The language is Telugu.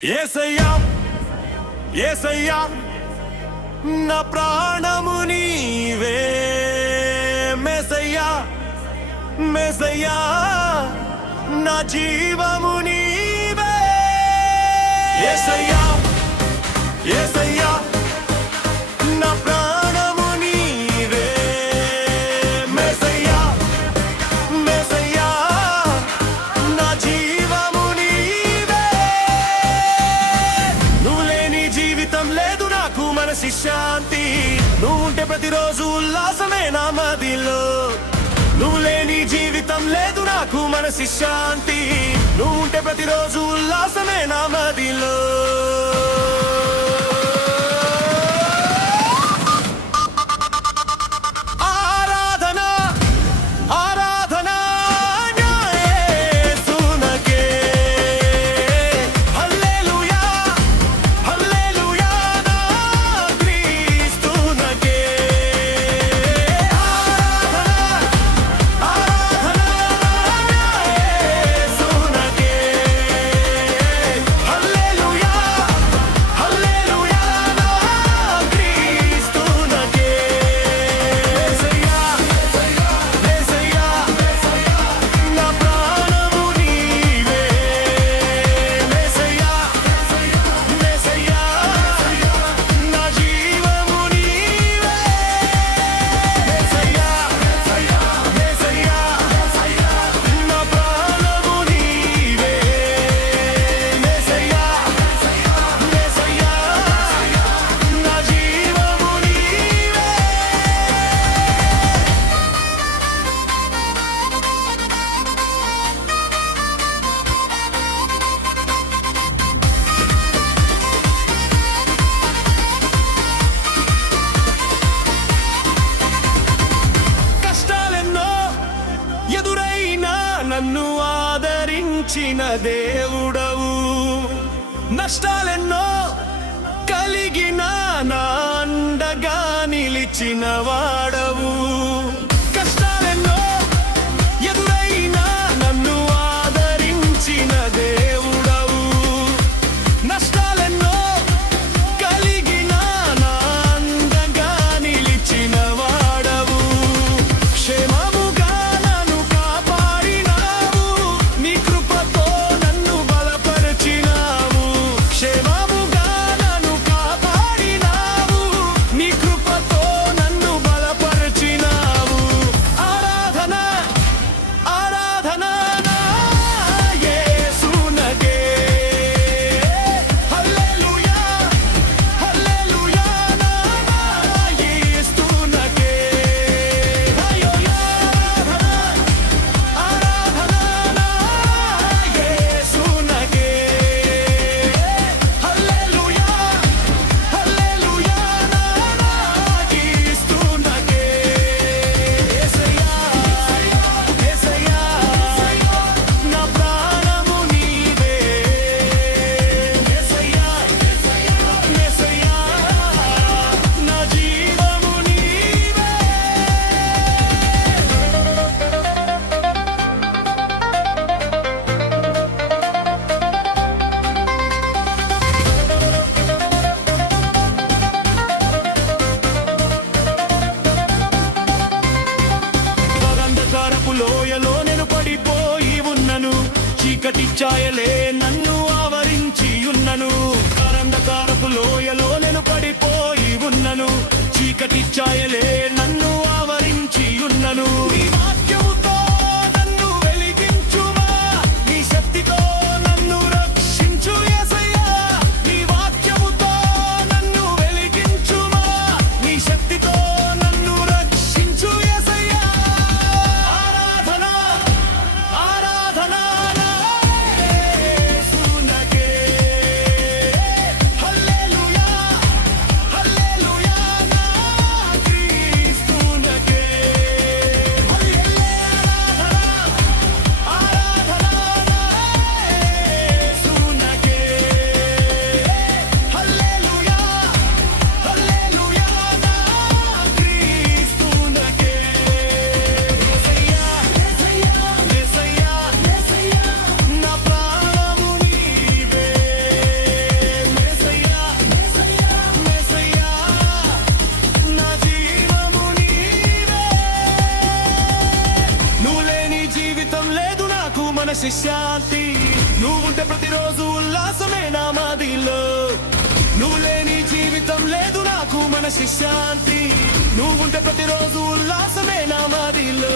యేసయ్యా యేసయ్యా నా ప్రాణము నీవే మెస్సయ్యా మెస్సయ్యా నా జీవము నీవే యేసయ్యా యేసయ్యా నా ప్రాణము నీవే మెస్సయ్యా మెస్సయ్యా నా జీవము నీవే నువ్వు లేని జీవితం లేదు నాకు మనసి శాంతి నువ్వు ఉంటే ప్రతిరోజు ఉల్లాసమే నా మదిలో నువ్వు లేని జీవితం లేదు నాకు మనసి శాంతి నువ్వు ఉంటే ప్రతిరోజు ఉల్లాసమే నా మదిలో నన్ను ఆదరించిన దేవుడవు నష్టాలెన్నో కలిగిన నా అండగా నిలిచిన వాడవు కష్టాలెన్నో ఎదురైనా నన్ను ఆదరించిన దేవుడవు నష్టాలెన్నో కలిగిన నా అండగా నిలిచిన వాడవు క్షేమముగా నన్ను కాపాడినావు నీ కృపతో నన్ను బలపరిచినావు క్షేమముగా నన్ను కాపాడినావు నీ కృపతో నన్ను బలపరిచినావు ఆరాధన ఆరాధన నా యేసునకే హల్లెలూయా హల్లెలూయా నా యేసునకే హల్లెలూయా ఆరాధన నా యేసునకే హల్లెలూయా హల్లెలూయా నా యేసునకే యేసయ్యా యేసయ్యా నా ప్రాణము నీవే యేసయ్యా యేసయ్యా నా జీవము నీవే అంధకారపు లోయలో నేను పడిపోయి ఉన్నను చీకటి ఛాయలే నన్ను ఆవరించి ఉన్నను అంధకారపు లోయలో నేను పడిపోయి ఉన్నను చీకటి ఛాయలే నన్ను ఆవరించి ఉన్నను నీ వాక్యముతో నన్ను వెలిగించుమా నీ శక్తితో నన్ను రక్షించు యేసయ్యా నీ వాక్యముతో నన్ను వెలిగించుమా నీ శక్తితో నన్ను రక్షించు యేసయ్యా ఆరాధన ఆరాధన నా యేసునకే హల్లెలూయా హల్లెలూయా నా మనశ్శాంతి నువ్వుంటే ప్రతిరోజు ఉల్లాసమే నా మదిలో నువ్వు లేని జీవితం లేదు నాకు మనశ్శాంతి నువ్వుంటే ప్రతిరోజు ఉల్లాసమే నా మదిలో